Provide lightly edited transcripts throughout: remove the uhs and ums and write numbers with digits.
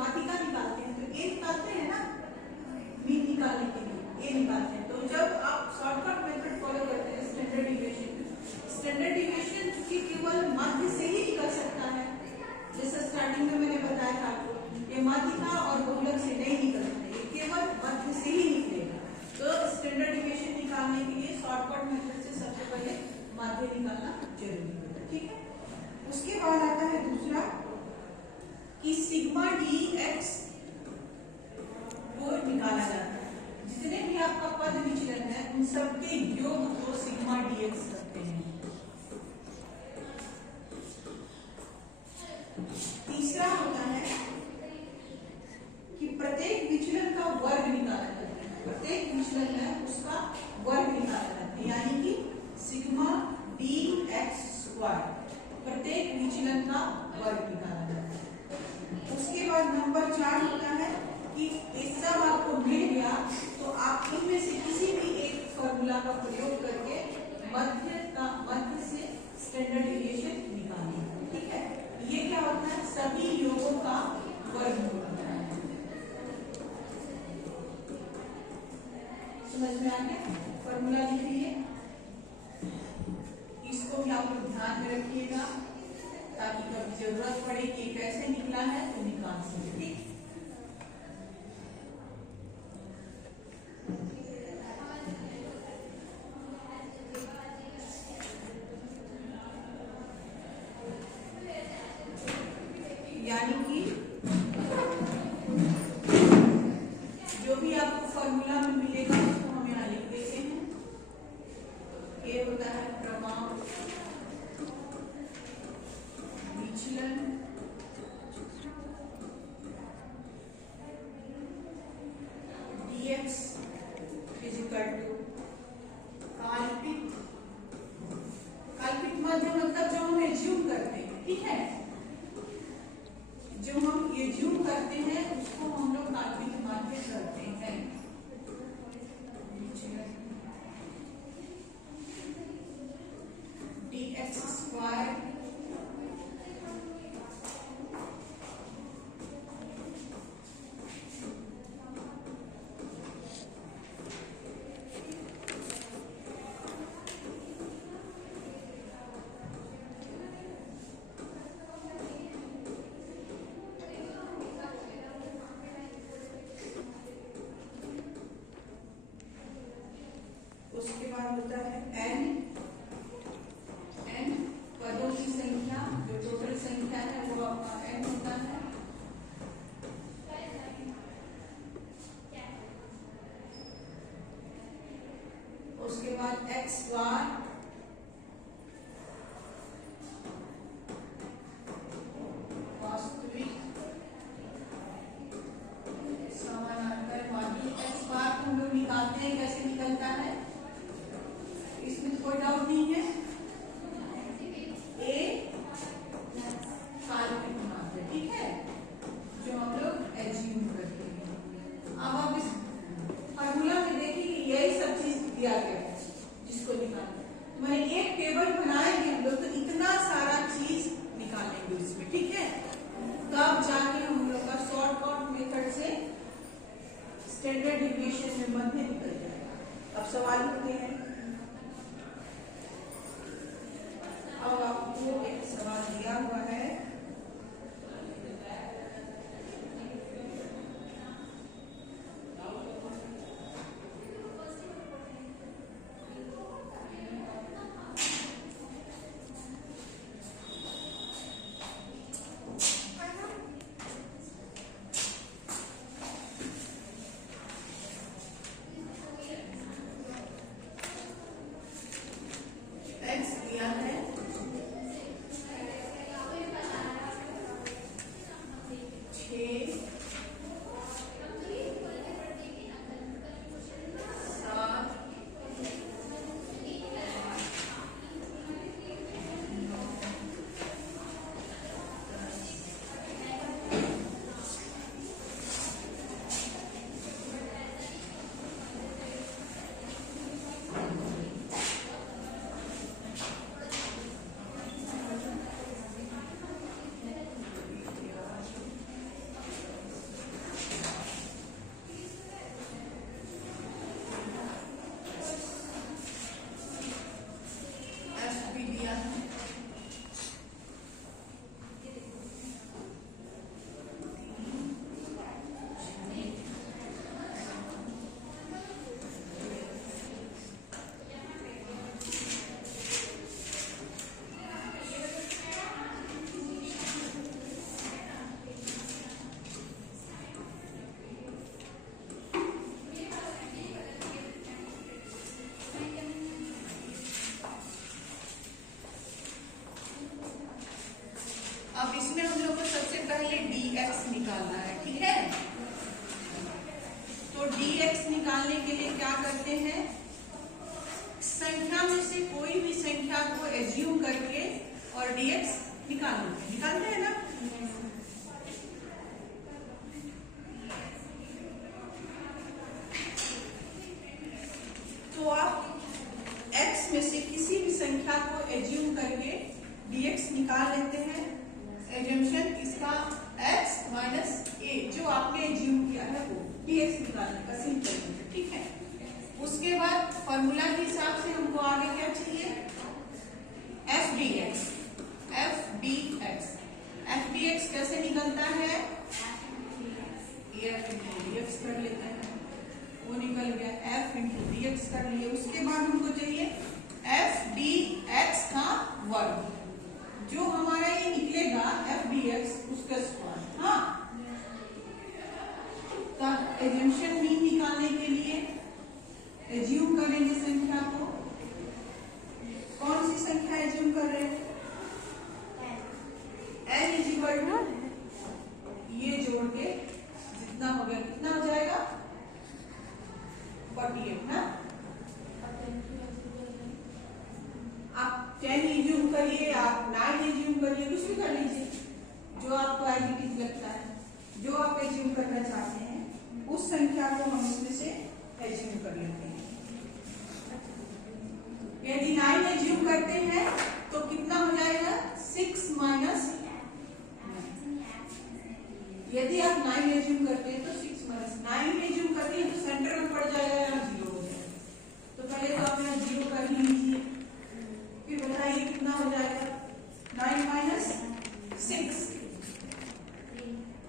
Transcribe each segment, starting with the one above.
माध्यिका निकालते हैं तो ए निकालते हैं ना, मीन निकालने के लिए ए निकालते हैं। तो जब आप शॉर्टकट मेथड फॉलो करते हैं स्टैंडर्ड डिविएशन चूंकि केवल माध्य से ही निकल सकता है, जैसे स्टार्टिंग में मैंने बताया था आपको, ये माध्यिका और बहुलक से नहीं निकल सकते, ये केवल मध्य से ही निकलेगा। तो स्टैंडर्ड डिविएशन निकालने के लिए शॉर्टकट मेथड से सबसे पहले माध्य निकालना जरूरी होता है, ठीक है। उसके बाद आता है दूसरा कि सिग्मा डी एक्स को निकाला जाता है। जितने भी आपका पद विचलन है उन सबके योग को सिग्मा डी एक्स करते हैं। तीसरा होता है कि प्रत्येक विचलन का वर्ग निकाला जाता है, प्रत्येक विचलन है उसका वर्ग निकाला जाता है, यानी कि सिग्मा डी एक्स स्क्वायर प्रत्येक विचलन का वर्ग निकाला जाता है। उसके बाद नंबर 4 होता है कि ये सब आपको मिल गया तो आप इनमें से किसी भी एक फॉर्मूला का प्रयोग करके मध्य से स्टैंडर्ड डिविएशन निकालिए, ठीक है। ये क्या होता है, सभी योगों का वर्ग होता है। समझ में आ गया? फॉर्मूला लिख लीजिए, इसको भी आप लोग ध्यान में रखिएगा ताकि कभी जरूरत पड़े कि कैसे निकला है तो निकाल सके, ठीक। यानी कि जो भी आपको फॉर्मूला में मिलेगा उसको हम यहाँ लिख देते हैं। ये होता है प्रमाण विचलन dx इज इक्वल टू काल्पिक माध्य मतलब जो हम एज्यूम करते हैं, ठीक है, जो हम एज्यूम करते हैं उसको हम लोग काल्पिक माध्य करते हैं। dx स्क्वायर होता है n पदों की संख्या, जो टोटल संख्या है वो आपका n होता है। उसके बाद x बार वास्तविक समानांतर माध्य। x बार को हम लोग निकालते हैं, कैसे निकलता है इसमें कोई डाउट नहीं है, ए काल्पनिक माध्य, ठीक है, जो हम लोग एज्यूम करते हैं। अब आप इस फॉर्मूला में देखिए यही सब चीज दिया गया है जिसको निकालना। मैंने एक टेबल बनाएंगे हम लोग तो इतना सारा चीज निकालेंगे इसमें, ठीक है, तब जाके हम लोग का शॉर्टकट मेथड से स्टैंडर्ड डिविएशन में मध्य निकल जाएगा। अब सवाल होते हैं, अब आपको एक सवाल दिया हुआ है, x दिया है जो आपने एज्यूम किया है वो dx निकालने का सिंपल है, ठीक है। उसके बाद फॉर्मूला के हिसाब से हमको आगे क्या चाहिए, एफ डी एक्स कैसे निकलता है, एफ इंटू डी एक्स कर लेते हैं, वो निकल गया, एफ इंटू डी एक्स कर लिए। उसके बाद हमको चाहिए एफ डी एक्स का वर्ग, जो हमारा ये निकलेगा एफ डी एक्स उसका स्क्वायर। हाँ, तब एजम्पशन मीन निकालने के लिए एज्यूम करेंगे संख्या को। कौन सी संख्या एज्यूम कर रहे हैं, n इज इक्वल टू, ये जोड़ के जितना हो गया कितना हो जाएगा 48 ना। आप 10 एज्यूम करिए, आप 9 एज्यूम करिए, कुछ भी कर लीजिए, जो आपको आइडेंटिटी लगता है, जो आप एज्यूम करना चाहते हैं उस संख्या को हम इसमें से एज्यूम कर लेते हैं। यदि 9 एज्यूम करते हैं तो कितना हो जाएगा 6 माइनस, यदि आप 9 एज्यूम करते हैं तो 6 माइनस 9 एज्यूम करते हैं तो सेंटर में पड़ जाएगा या 0 हो जाएगा। तो पहले तो आप यहाँ 0 कर लीजिए, फिर बताइए कितना हो जाएगा 9 माइनस 6।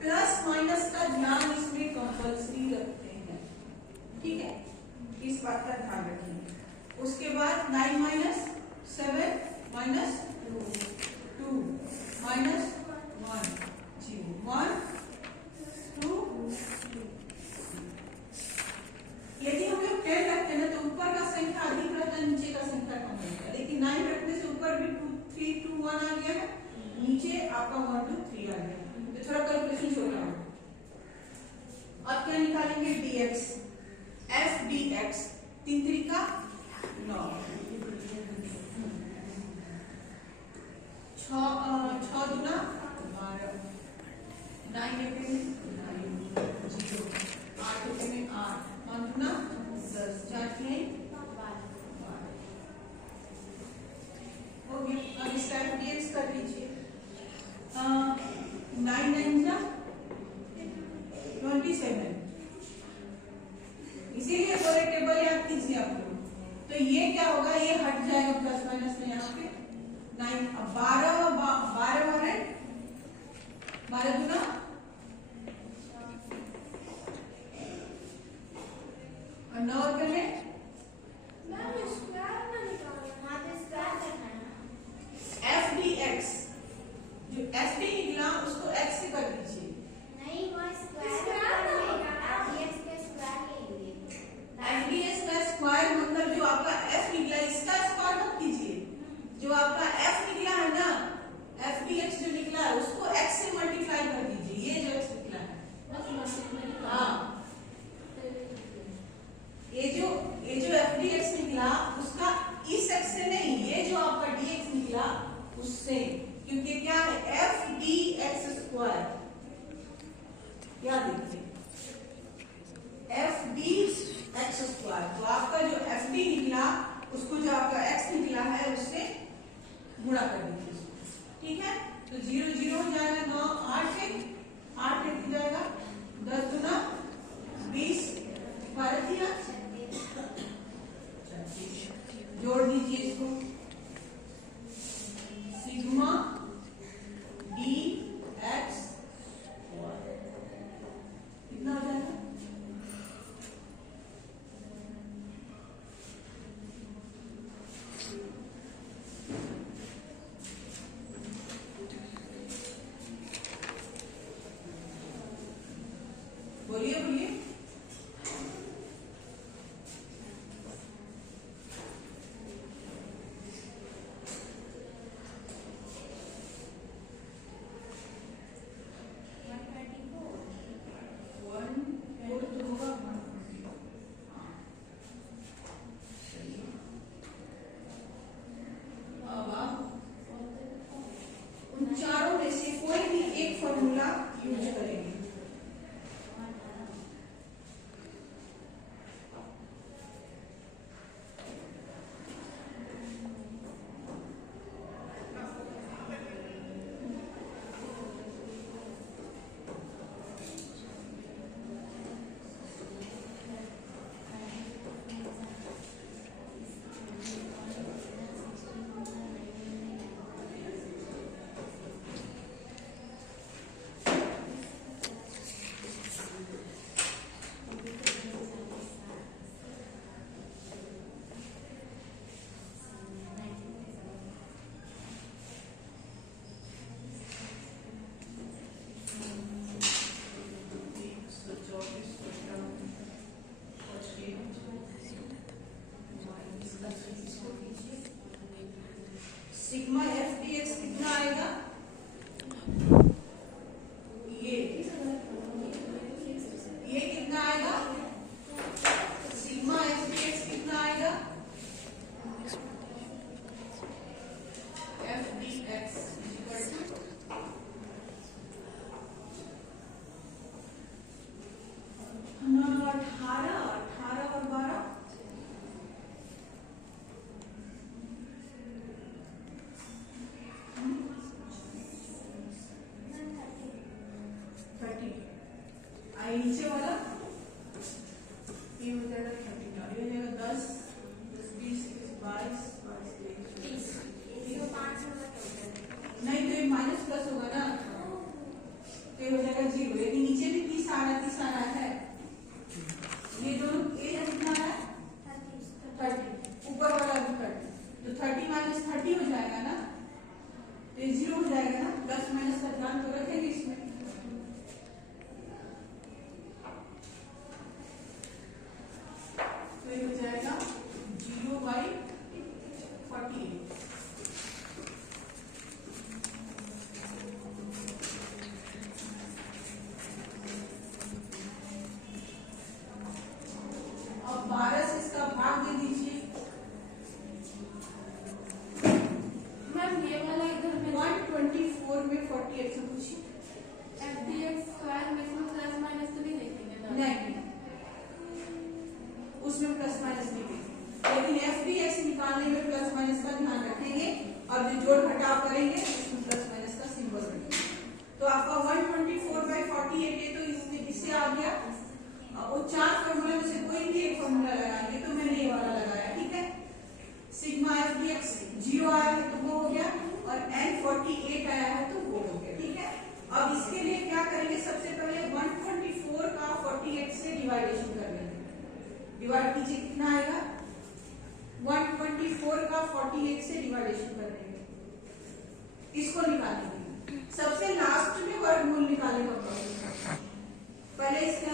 प्लस माइनस का ध्यान इसमें कंपल्सरी रखते हैं, ठीक है, इस बात का ध्यान रखिए। उसके बाद 9 माइनस 7 माइनस 2 माइनस 1 0 1 2। यदि हम लोग 10 रखते हैं ना तो ऊपर का संख्या अधिक रहता है, नीचे का संख्या कम रहता है। लेकिन 9 रखने से ऊपर भी 2 3 2 1 आ गया है, नीचे आपका 1 2 3 आ गया, तो थोड़ा कैलकुलेशन छोटा हो। अब क्या निकालेंगे dx, f dx 3 3 का 9, 6 दूना 12, 9 8 में 0, 8 में 8, 5 दूना 10, 4 में 12 हो गया। अब इसका f dx कर लीजिए, 9 9 जा 27, इसीलिए पूरे टेबल याद कीजिए आप लोग। तो ये क्या होगा, ये हट जाएगा प्लस माइनस में यहाँ पे 9, 12 दूना 9 करने एफ डी एक्स, जो एफ डी निकला उसको एक्स से कर दीजिए। एफडीएक्स का स्क्वायर मतलब जो आपका एफ निकला इसका स्क्वायर मत कीजिए, जो आपका एफ निकला है ना, एफडीएक्स जो निकला है उसको एक्स से मल्टीप्लाई कर दीजिए। ये जो एक्स निकला है, हाँ, ये जो एफडीएक्स निकला उसका इस एक्स से नहीं, ये जो आपका डीएक्स निकला उससे, क्योंकि क्या है एफ डी एक्स स्क्वायर, क्या देखिए एफ डी एक्स स्क्वायर, तो आपका जो एफ डी निकला उसको जो आपका एक्स निकला है उससे गुणा कर दीजिए, ठीक है। तो 0 0 हो जाएगा, 9 8 8 हो जाएगा, 10 गुना 20, 12 दिया, जोड़ दीजिए इसको, सिग्मा डी एक्स कितना हो जाएगा, बोलिए बोलिए। चारों में से कोई भी एक फॉर्मूला यूज करेंगे, 18 18 और 12 30। आई नीचे वाला ये हो जाएगा 30 का, ये हो जाएगा 10 10 20 22 22 नहीं तो ये माइनस प्लस होगा ना, तो ये हो जाएगा 0। लेकिन नीचे भी 30 आ रहा है। ये दोनों ए कितना है 30, ऊपर वाला भी 30, तो 30 माइनस 30 हो जाएगा ना, तो ये 0 हो जाएगा ना। प्लस माइनस का ध्यान तो रखेंगे इसमें। तो ये हो जाएगा 0/48। अब 12 से इसका भाग दे दीजिए। मैम ये वाला इधर में 124 में 48 से पूछिए। FDX² में इसमें प्लस माइनस तो नहीं देखेंगे ना? नहीं, उसमें प्लस माइनस नहीं देखेंगे, लेकिन FDX निकालने में प्लस माइनस का ध्यान रखेंगे और जो जोड़ घटाव करेंगे उसमें प्लस माइनस का सिंबल रखेंगे। तो आपका 124/48 है, तो इससे आ गया। वो 4 फॉर्मूला में से कोई भी एक फॉर्मूला लगाएंगे, तो मैंने ये वाला लगाया, ठीक है। सिग्मा FDX 0 आया है तो वो हो गया, और N48 आया है तो वो हो गया, ठीक है। अब इसके लिए क्या करेंगे, सबसे पहले 124 का 48 से डिवाइडेशन कर लेंगे। डिवाइड कीजिए, कितना आएगा 124 का 48 से डिवाइडेशन कर देंगे, इसको निकालेंगे। सबसे लास्ट में वर्गमूल निकालेगा, पहले इसके